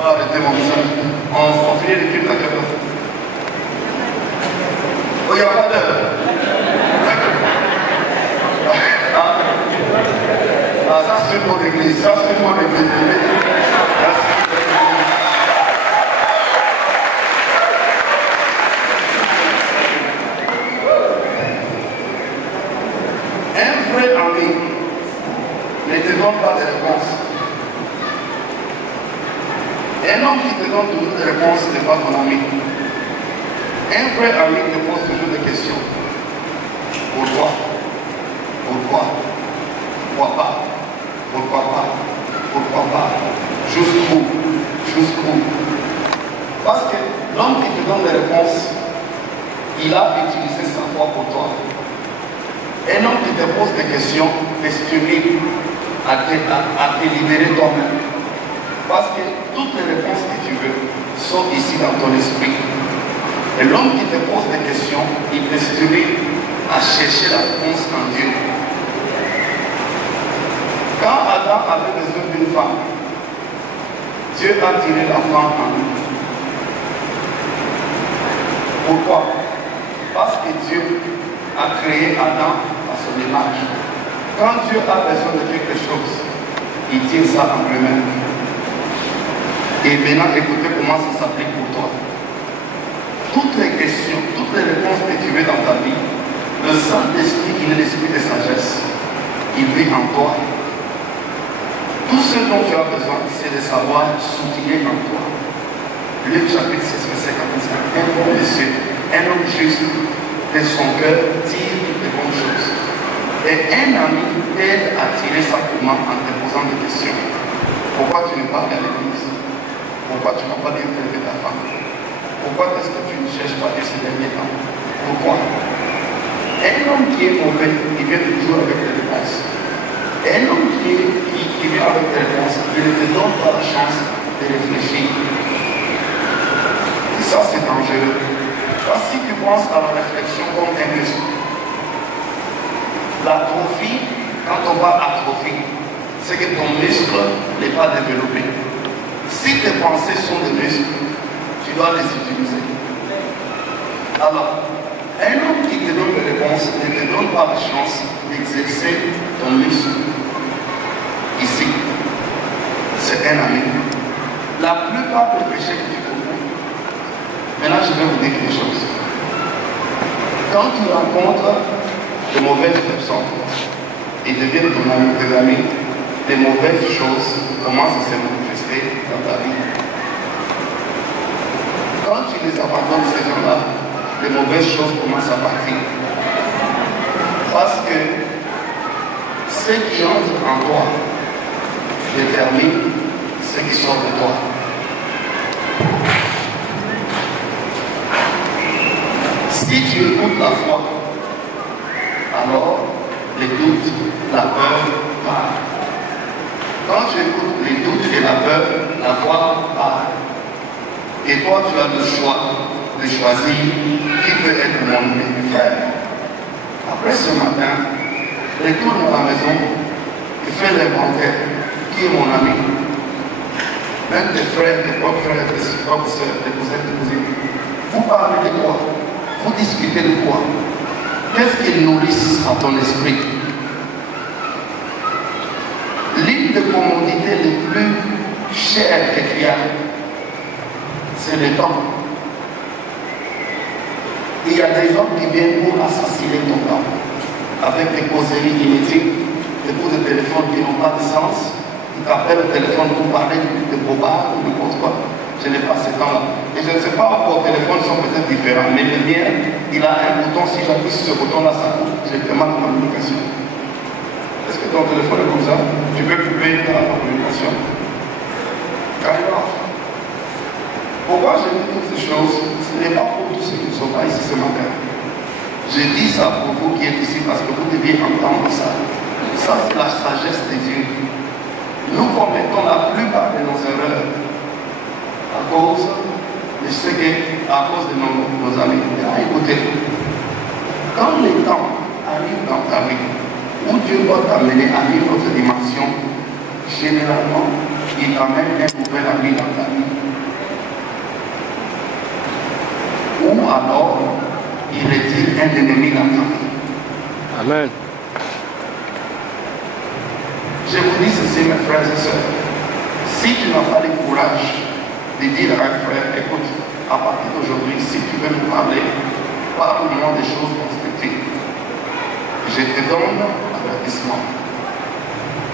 Arrêtez mon message. On finit l'équipe à quelle heure? Oh, il n'y a pas d'heure. Ça c'est pour l'église, ça c'est pour l'église. Un vrai ami ne te donne pas de réponse. Un homme qui te donne toujours des réponses n'est pas ton ami. Un vrai ami te pose toujours des questions. Pourquoi? Pourquoi? Pourquoi pas? Pourquoi pas? Pourquoi pas? Jusqu'où? Jusqu'où? Parce que l'homme qui te donne des réponses, il a utilisé sa foi pour toi. Un homme qui te pose des questions t'inspire à te libérer toi-même. Parce que toutes les réponses que tu veux sont ici dans ton esprit. Et l'homme qui te pose des questions, il t'inspire à chercher la réponse en Dieu. Quand Adam avait besoin d'une femme, Dieu a tiré la femme en lui. Pourquoi? Parce que Dieu a créé Adam à son image. Quand Dieu a besoin de quelque chose, il tire ça en lui-même. Et maintenant, écoutez comment ça s'applique pour toi. Toutes les questions, toutes les réponses que tu veux dans ta vie, le Saint-Esprit, il est l'esprit de sagesse. Il vit en toi. Tout ce dont tu as besoin, c'est de savoir s'outiller en toi. Luc chapitre 6, verset 45. Un bon monsieur, un homme juste, de son cœur, tire toutes les bonnes choses. Et un ami t'aide à tirer simplement en te posant des questions. Pourquoi tu n'es pas allé à l'église? Pourquoi tu n'as pas bien élevé ta femme? Pourquoi est-ce que tu ne cherches pas ces derniers temps? Pourquoi? Un homme qui est mauvais, il vient toujours avec des réponses. Un homme qui vient avec des réponses, il ne te donne pas la chance de réfléchir. Et ça, c'est dangereux. Parce que si tu penses à la réflexion comme un muscle, l'atrophie, quand on parle d'atrophie, c'est que ton muscle n'est pas développé. Si tes pensées sont des muscles, tu dois les utiliser. Alors, un homme qui te donne des réponses ne te donne pas la chance d'exercer ton muscle. Ici, c'est un ami. La plupart des péchés que tu commets, maintenant je vais vous dire quelque chose. Quand tu rencontres de mauvaises personnes et deviennent tes amis, les mauvaises choses commencent à se manifester dans ta vie. Quand tu les abandonnes, ces gens-là, les mauvaises choses commencent à partir. Parce que ce qui entre en toi détermine ce qui sort de toi. Si tu écoutes la foi, alors les doutes, la peur part. Quand tu écoutes les doutes et la peur, la foi part. Et toi, tu as le choix de choisir qui peut être mon ami frère. Après ce matin, retourne à la maison et fais l'inventaire. Qui est mon ami? Même tes frères, tes propres frères, tes propres soeurs, tes cousins, tes cousines. Vous parlez de quoi? Vous discutez de quoi? Qu'est-ce qu'ils nourrissent à ton esprit? L'île de commodité les plus chères qu'il y a, c'est le temps. Il y a des gens qui viennent pour assassiner ton temps avec des causeries inutiles, des coups de téléphone qui n'ont pas de sens. Ils t'appellent au téléphone pour parler de bobard ou n'importe quoi. Je n'ai pas ce temps-là. Et je ne sais pas, vos téléphones sont peut-être différents, mais le mien, il a un bouton. Si j'appuie sur ce bouton-là, ça coupe directement la communication. Est-ce que ton téléphone est comme ça? Tu peux couper ta communication. Carrément. Pourquoi je dis toutes ces choses? Ce n'est pas pour tous ceux qui ne sont pas ici ce matin. Je dis ça pour vous qui êtes ici parce que vous deviez entendre ça. Ça, c'est la sagesse de Dieu. Nous commettons la plupart de nos erreurs à cause de ce que, à cause de nos amis. Écoutez, quand le temps arrive dans ta vie, où Dieu va t'amener à une autre dimension, généralement, il t'amène un nouvel ami dans ta vie. Ou alors, il retire un ennemi dans ta vie. Amen. Je vous dis ceci, mes frères et sœurs. Si tu n'as pas le courage de dire à un frère, écoute, à partir d'aujourd'hui, si tu veux me parler, parle-moi des choses constructives. Je te donne l'avertissement.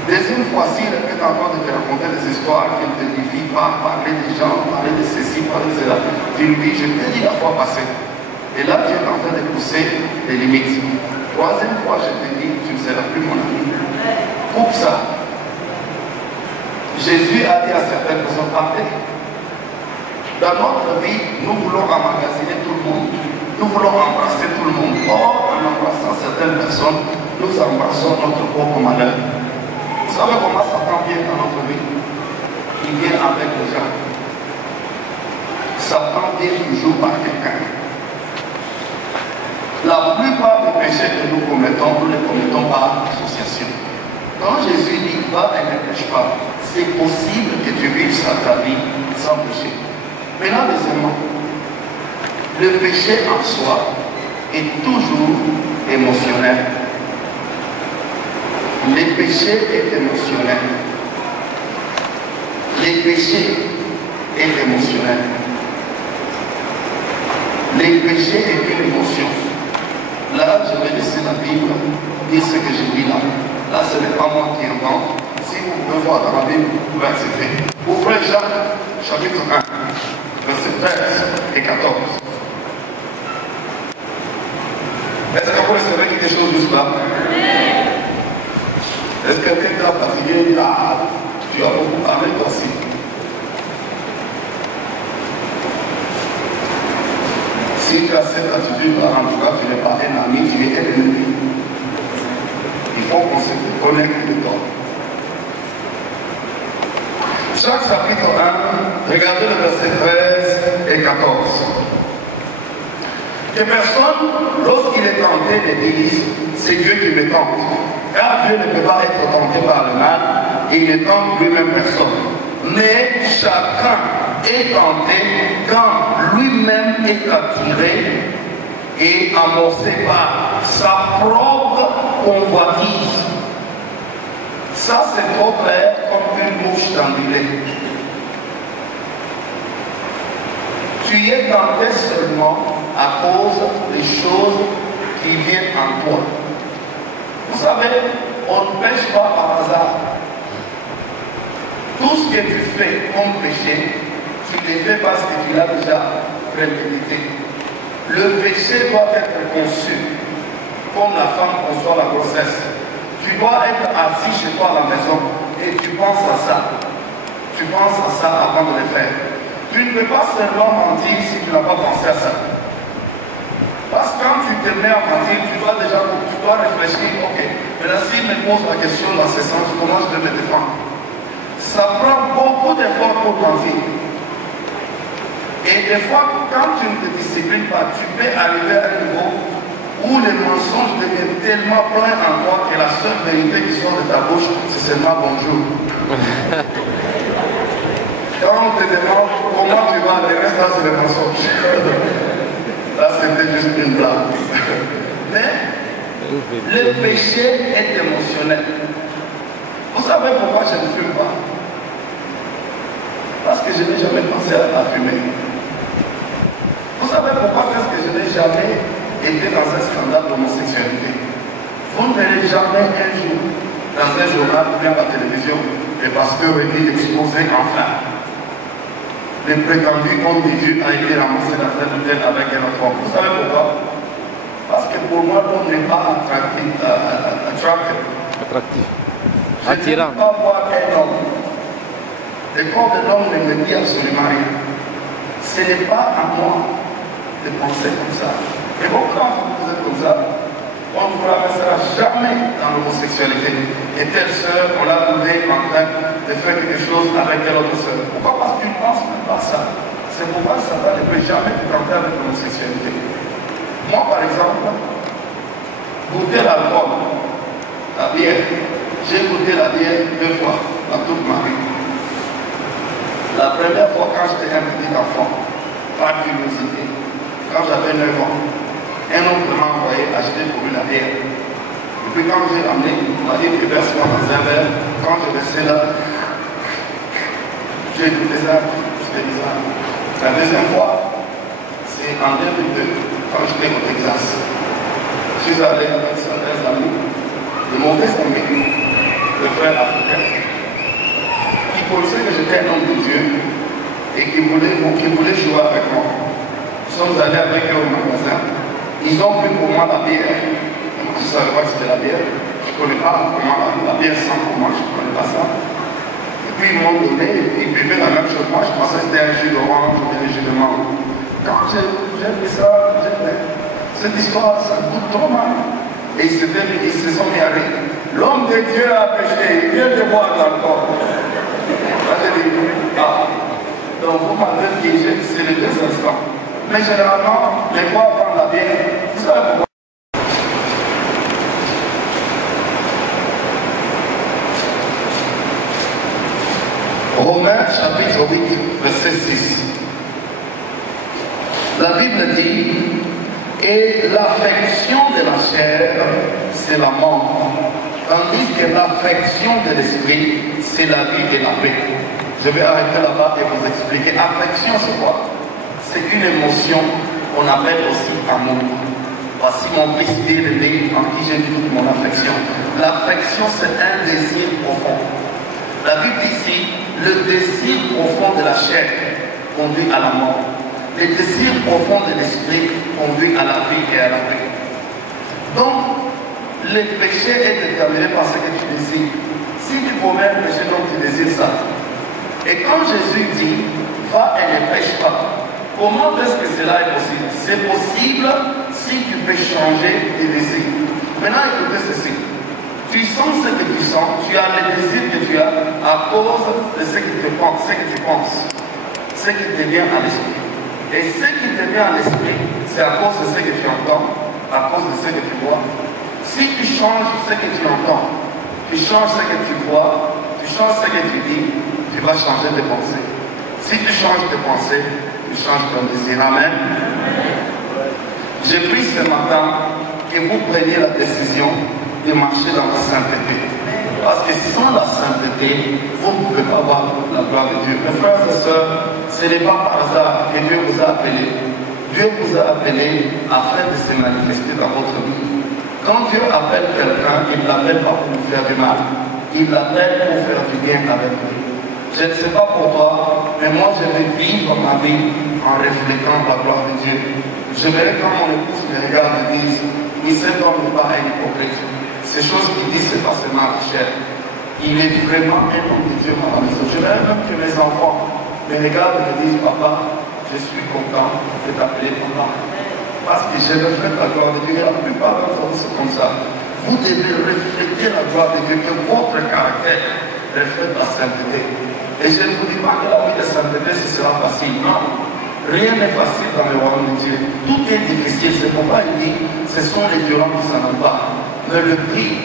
Deuxième fois, s'il répète encore de te raconter des histoires qu'il te défie pas, parler des gens, parler de ceci, parler de cela, tu lui dis, je t'ai dit la fois passée. Et là, tu es en train de pousser les limites. Troisième fois, je te dis, tu ne seras plus mon ami. Coupe ça. Jésus a dit à certaines personnes, partez. Dans notre vie, nous voulons emmagasiner tout le monde. Nous voulons embrasser tout le monde. Or, en embrassant certaines personnes, nous embrassons notre propre malheur. Vous savez comment Satan vient dans notre vie? Il vient avec les gens. Satan vient toujours par quelqu'un. La plupart des péchés que nous commettons, nous les commettons par association. Quand Jésus dit va et ne pêche pas, c'est possible que tu vives ta vie sans péché. Maintenant, deuxièmement, le péché en soi est toujours émotionnel. Le péché est émotionnel. Le péché est émotionnel. Le péché est une émotion. Là, je vais laisser la Bible dire ce que je dis là. Là, ce n'est pas moi qui invente. Si vous pouvez voir dans la Bible, vous pouvez accepter. Ouvrez Jacques, chapitre 1, versets 13 et 14. Est-ce que vous pouvez savoir quelque chose de cela? Est-ce que quelqu'un t'a fatigué et dit, ah, tu as beaucoup parlé toi aussi? Si tu as cette attitude, en tout cas, tu n'es pas un ami, tu es un ennemi. Il faut qu'on se connecte de toi. Jacques chapitre 1, regardez le verset 13 et 14. Que personne, lorsqu'il est tenté, ne dise, c'est Dieu qui me tente. Car Dieu ne peut pas être tenté par le mal, et il ne tente lui-même personne. Mais chacun est tenté quand lui-même est attiré et amorcé par sa propre convoitise. Ça, c'est trop clair comme une mouche d'angulé. Tu es tenté seulement à cause des choses qui vient en toi. Vous savez, on ne pêche pas par hasard. Tout ce que tu fais comme péché, tu le fais parce que tu l'as déjà prémédité. Le péché doit être conçu comme la femme conçoit la grossesse. Tu dois être assis chez toi à la maison et tu penses à ça. Tu penses à ça avant de le faire. Tu ne peux pas seulement mentir si tu n'as pas pensé à ça. Parce que quand tu te mets à mentir, tu dois réfléchir, ok, maintenant s'il me pose la question dans ce sens, comment je vais me défendre? Ça prend beaucoup d'efforts pour mentir. Et des fois, quand tu ne te disciplines pas, tu peux arriver à un niveau où les mensonges deviennent tellement pleins en toi que la seule vérité qui sort de ta bouche, c'est seulement bonjour. Quand on te demande comment tu vas, le reste là c'est le mensonge. Là c'était juste une blague. Mais le péché est émotionnel. Vous savez pourquoi je ne fume pas? Parce que je n'ai jamais pensé à fumer. Vous savez pourquoi est-ce que je n'ai jamais été dans un scandale d'homosexualité? Vous ne verrez jamais un jour dans un journal ou bien à la télévision et parce que Rémi exposé enfin. Le prétendu homme de Dieu a été ramassé dans un hôtel avec un autre homme. Vous savez pourquoi? Parce que pour moi, l'homme n'est pas attractif. Attirant. Je ne peux pas voir un homme. Le corps de l'homme ne me dit absolument rien. Ce n'est pas à moi de penser comme ça. Et beaucoup d'entre vous êtes comme ça. On ne vous ramassera jamais dans l'homosexualité. Et telle soeur, on l'a trouvé en train de faire quelque chose avec telle autre soeur. Pourquoi? Parce que tu ne penses même pas ça. C'est pourquoi Satan ne peut jamais te tenter avec l'homosexualité. Moi, par exemple, goûter l'alcool, la bière, j'ai goûté la bière 2 fois dans toute ma vie. La première fois, quand j'étais un petit enfant, par curiosité, quand j'avais 9 ans, un homme m'a envoyé acheter pour lui la bière. Et puis quand j'ai ramené, il m'a dit verse-moi dans un verre. Quand je restais là, j'ai écouté ça, c'était bizarre. La deuxième fois, c'est en 2002, quand j'étais au Texas. Je suis allé avec certains amis, de mauvais amis, le frère africain, qui pensaient que j'étais un homme de Dieu et qui voulaient jouer avec moi. Nous sommes allés avec eux au magasin. Ils ont pris pour moi la bière. Moi, je ne savais pas que c'était la bière. Je ne connais pas comment la bière sent pour moi, je ne connais pas ça. Et puis ils m'ont donné, ils buvaient la même chose. Moi, je pensais que c'était un jus d'orange ou un jus de mangue. Quand j'ai vu ça, j'ai dit, cette histoire, ça goûte trop mal. Et ils se sont mis à rire. L'homme de Dieu a péché, il vient de boire dans le corps. Là, j'ai dit, ah. Donc vous m'avez piégé, c'est les 2 instants. Mais généralement, les fois avant la bière, vous savez pourquoi? Romains chapitre 8, verset 6. La Bible dit, et l'affection de la chair, c'est la mort, tandis que l'affection de l'esprit, c'est la vie et la paix. Je vais arrêter là-bas et vous expliquer. Affection, c'est quoi? C'est une émotion qu'on appelle aussi amour. Voici mon fils bien-aimé en qui j'ai toute mon affection. L'affection, c'est un désir profond. La Bible dit ici, le désir profond de la chair conduit à la mort. Le désir profond de l'esprit conduit à la vie et à la paix. Donc, le péché est déterminé par ce que tu désires. Si tu commets un péché, donc tu désires ça. Et quand Jésus dit, va et ne pêche pas, comment est-ce que cela est possible? C'est possible si tu peux changer tes désirs. Maintenant, écoutez ceci. Tu sens ce que tu sens, tu as les désirs que tu as à cause de ce que tu penses, ce qui te vient à l'esprit. Et ce qui te vient à l'esprit, c'est à cause de ce que tu entends, à cause de ce que tu vois. Si tu changes ce que tu entends, tu changes ce que tu vois, tu changes ce que tu dis, tu vas changer tes pensées. Si tu changes tes pensées, tu changes ton désir. Amen. J'ai pris ce matin que vous preniez la décision de marcher dans la sainteté. Parce que sans la sainteté, vous ne pouvez pas voir la gloire de Dieu. Mes frères et sœurs, ce n'est pas par hasard que Dieu vous a appelé. Dieu vous a appelé afin de se manifester dans votre vie. Quand Dieu appelle quelqu'un, il ne l'appelle pas pour vous faire du mal. Il l'appelle pour faire du bien avec lui. Je ne sais pas pour toi, mais moi je vais vivre ma vie en reflétant la gloire de Dieu. Je verrai quand mon épouse me regarde et dise, oui, cet homme n'est pas un hypocrite. Ces choses qu'il dit, c'est pas seulement Michel. Il est vraiment un homme de Dieu dans la maison. Je verrai même que mes enfants me regardent et me disent, papa, je suis content de t'appeler papa. Parce que je reflète la gloire de Dieu. Et la plupart d'entre vous, c'est comme ça. Vous devez refléter la gloire de Dieu, que votre caractère reflète la sainteté. Et je ne vous dis pas que la vie de sainteté, ce sera facile. Non. Rien n'est facile dans le royaume de Dieu. Tout est difficile. C'est pourquoi il dit, ce sont les violents qui s'en vont pas. Mais le prix,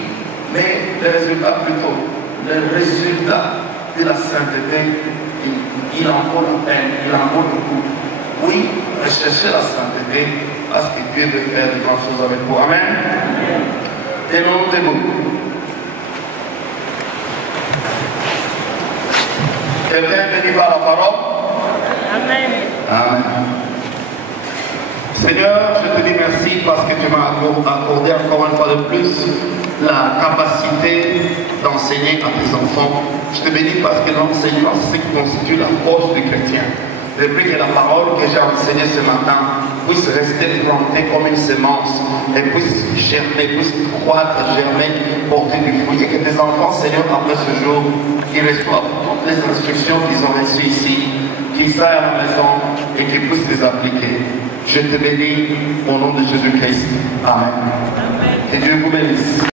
mais le résultat plutôt, le résultat de la sainteté, il en vaut la peine, il en vaut le coup. Oui, recherchez la sainteté, parce que Dieu veut faire de grandes choses avec vous. Amen. Tenons-nous debout. Quelqu'un béni par la parole? Amen. Amen. Seigneur, je te dis merci parce que tu m'as accordé encore une fois de plus la capacité d'enseigner à tes enfants. Je te bénis parce que l'enseignement, c'est ce qui constitue la force du chrétien. Je prie que la parole que j'ai enseignée ce matin puisse rester plantée comme une semence et puisse germer, puisse croître, germer, porter du fruit. Et que tes enfants, Seigneur, après ce jour, qu'ils reçoivent toutes les instructions qu'ils ont reçues ici, qu'ils aillent à la maison et qu'ils puissent les appliquer. Je te bénis au nom de Jésus-Christ. Amen. Que Dieu vous bénisse.